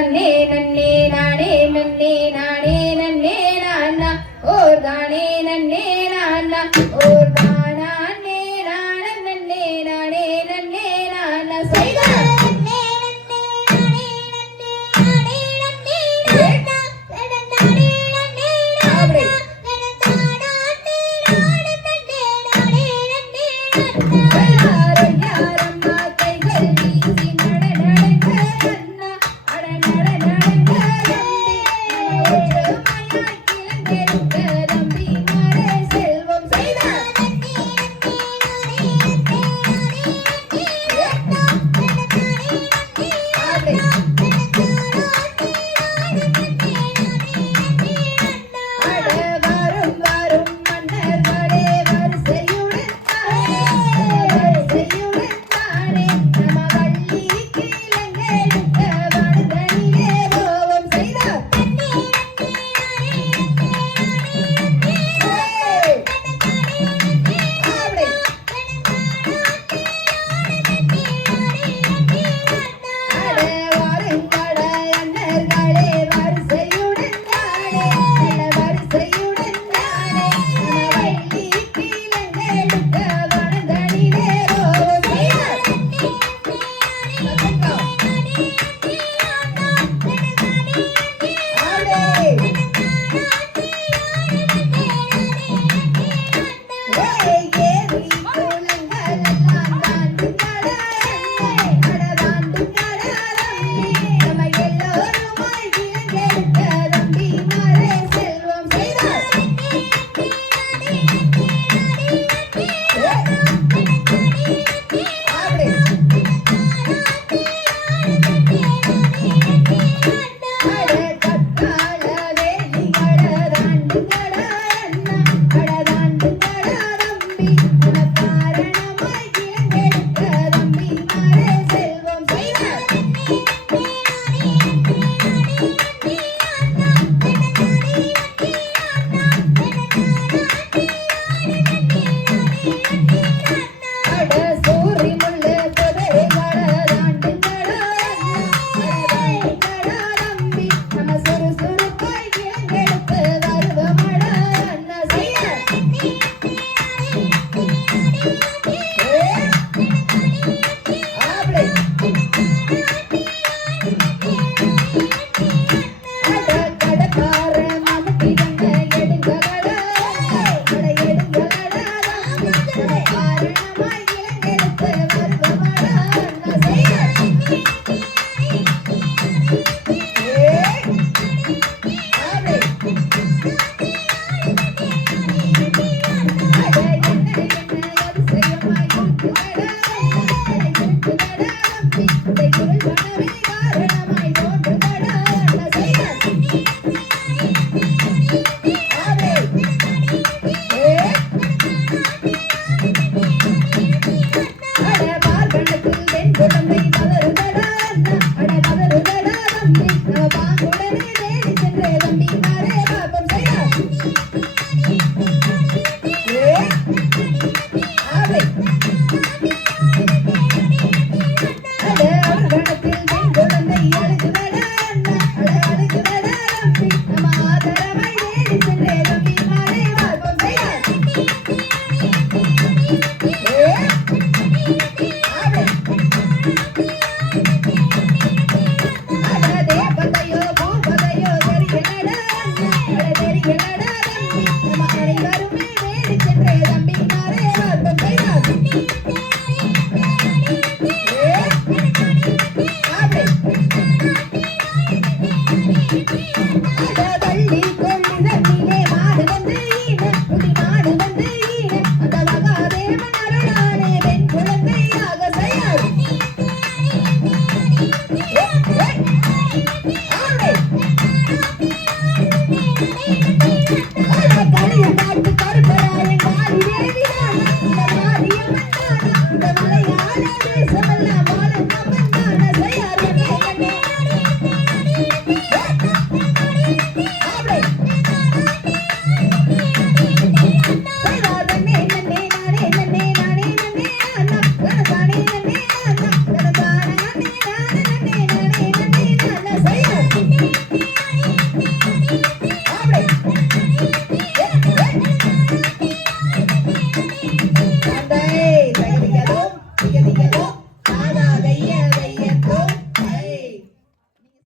நன்னே நன்னே நானே நன்னே நானே நன்னே நானா ஓர் தானே நன்னே நானா ஓர் தான் Ay, Carmine.